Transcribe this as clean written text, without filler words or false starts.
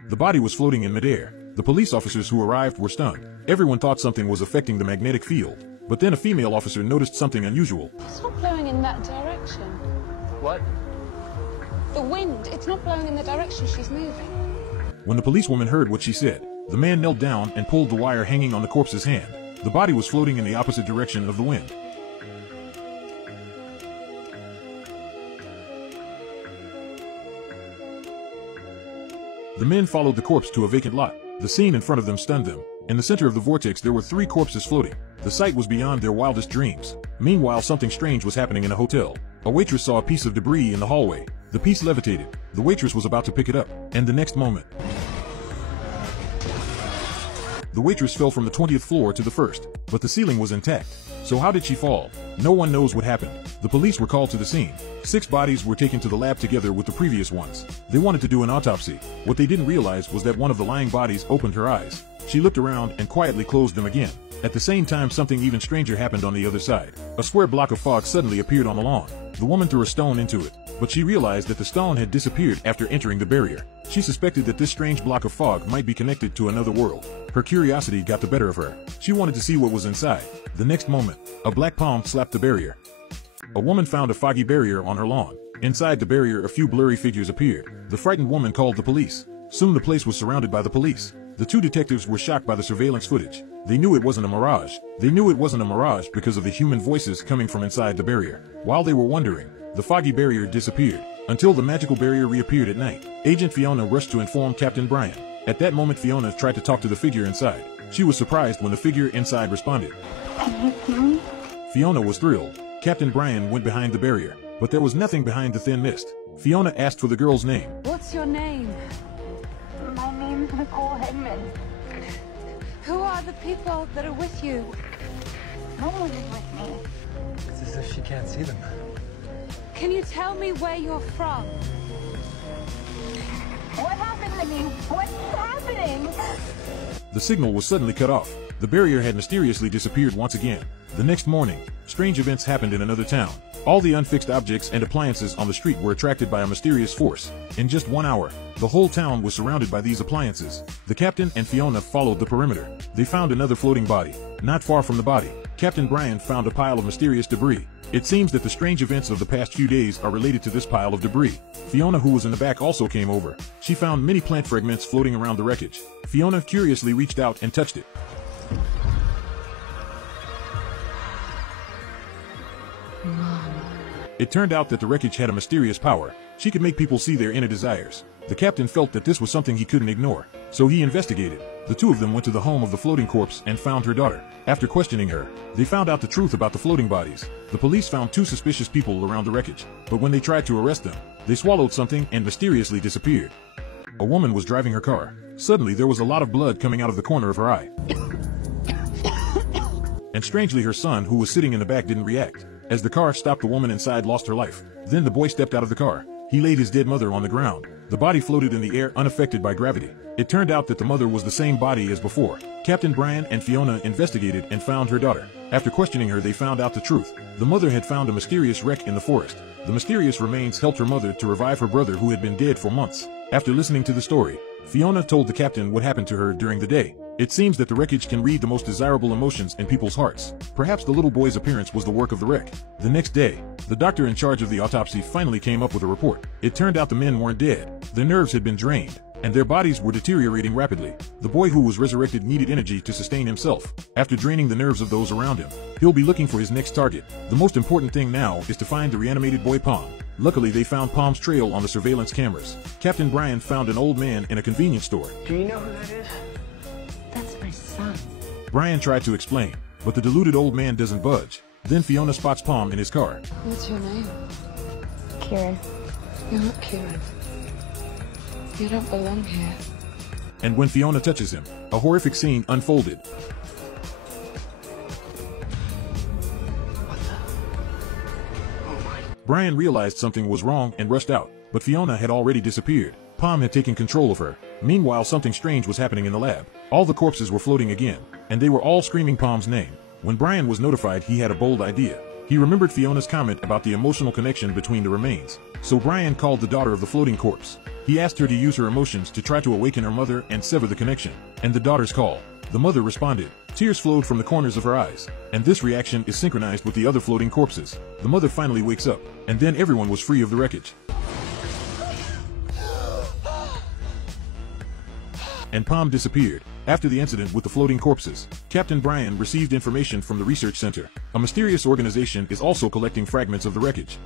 The body was floating in midair. The police officers who arrived were stunned. Everyone thought something was affecting the magnetic field. But then a female officer noticed something unusual. It's not blowing in that direction. What? The wind, it's not blowing in the direction she's moving. When the policewoman heard what she said, the man knelt down and pulled the wire hanging on the corpse's hand. The body was floating in the opposite direction of the wind. The men followed the corpse to a vacant lot. The scene in front of them stunned them. In the center of the vortex there were 3 corpses floating. The sight was beyond their wildest dreams. Meanwhile, something strange was happening in a hotel. A waitress saw a piece of debris in the hallway. The piece levitated. The waitress was about to pick it up, and the next moment, the waitress fell from the 20th floor to the 1st, but the ceiling was intact. So how did she fall? No one knows what happened. The police were called to the scene. 6 bodies were taken to the lab together with the previous ones. They wanted to do an autopsy. What they didn't realize was that one of the lying bodies opened her eyes. She looked around and quietly closed them again. At the same time, something even stranger happened on the other side. A square block of fog suddenly appeared on the lawn. The woman threw a stone into it, but she realized that the stone had disappeared after entering the barrier. She suspected that this strange block of fog might be connected to another world. Her curiosity got the better of her. She wanted to see what was inside. The next moment, a black palm slapped the barrier. A woman found a foggy barrier on her lawn. Inside the barrier, a few blurry figures appeared. The frightened woman called the police. Soon the place was surrounded by the police. The 2 detectives were shocked by the surveillance footage. They knew it wasn't a mirage. They knew it wasn't a mirage because of the human voices coming from inside the barrier. While they were wondering, the foggy barrier disappeared, until the magical barrier reappeared at night. Agent Fiona rushed to inform Captain Brian. At that moment, Fiona tried to talk to the figure inside. She was surprised when the figure inside responded. Fiona was thrilled. Captain Brian went behind the barrier, but there was nothing behind the thin mist. Fiona asked for the girl's name. What's your name? My name's Nicole Hedman. Who are the people that are with you? No one is with me. It's as if she can't see them. Can you tell me where you're from? What happened to me? What's happening? The signal was suddenly cut off. The barrier had mysteriously disappeared once again. The next morning, strange events happened in another town. All the unfixed objects and appliances on the street were attracted by a mysterious force. In just 1 hour, the whole town was surrounded by these appliances. The captain and Fiona followed the perimeter. They found another floating body. Not far from the body, Captain Brian found a pile of mysterious debris. It seems that the strange events of the past few days are related to this pile of debris. Fiona, who was in the back, also came over. She found many plant fragments floating around the wreckage. Fiona curiously reached out and touched it. It turned out that the wreckage had a mysterious power. She could make people see their inner desires. The captain felt that this was something he couldn't ignore, so he investigated. The 2 of them went to the home of the floating corpse and found her daughter. After questioning her, they found out the truth about the floating bodies. The police found 2 suspicious people around the wreckage, but when they tried to arrest them, they swallowed something and mysteriously disappeared. A woman was driving her car. Suddenly there was a lot of blood coming out of the corner of her eye. And strangely, her son, who was sitting in the back, didn't react. As the car stopped, the woman inside lost her life. Then the boy stepped out of the car. He laid his dead mother on the ground. The body floated in the air, unaffected by gravity. It turned out that the mother was the same body as before. Captain Brian and Fiona investigated and found her daughter. After questioning her, they found out the truth. The mother had found a mysterious wreck in the forest. The mysterious remains helped her mother to revive her brother, who had been dead for months. After listening to the story, Fiona told the captain what happened to her during the day. It seems that the wreckage can read the most desirable emotions in people's hearts. Perhaps the little boy's appearance was the work of the wreck. The next day, the doctor in charge of the autopsy finally came up with a report. It turned out the men weren't dead. Their nerves had been drained, and their bodies were deteriorating rapidly. The boy who was resurrected needed energy to sustain himself. After draining the nerves of those around him, he'll be looking for his next target. The most important thing now is to find the reanimated boy Palm. Luckily, they found Palm's trail on the surveillance cameras. Captain Brian found an old man in a convenience store. Do you know who that is? That's my son. Brian tried to explain, but the deluded old man doesn't budge. Then Fiona spots Palm in his car. What's your name? Kieran. You're not Kieran. You don't belong here. And when Fiona touches him, a horrific scene unfolded. Brian realized something was wrong and rushed out, but Fiona had already disappeared. Palm had taken control of her. Meanwhile, something strange was happening in the lab. All the corpses were floating again, and they were all screaming Palm's name. When Brian was notified, he had a bold idea. He remembered Fiona's comment about the emotional connection between the remains. So Brian called the daughter of the floating corpse. He asked her to use her emotions to try to awaken her mother and sever the connection. And the daughter's call. The mother responded. Tears flowed from the corners of her eyes. And this reaction is synchronized with the other floating corpses. The mother finally wakes up. And then everyone was free of the wreckage. And Pom disappeared. After the incident with the floating corpses, Captain Brian received information from the research center. A mysterious organization is also collecting fragments of the wreckage.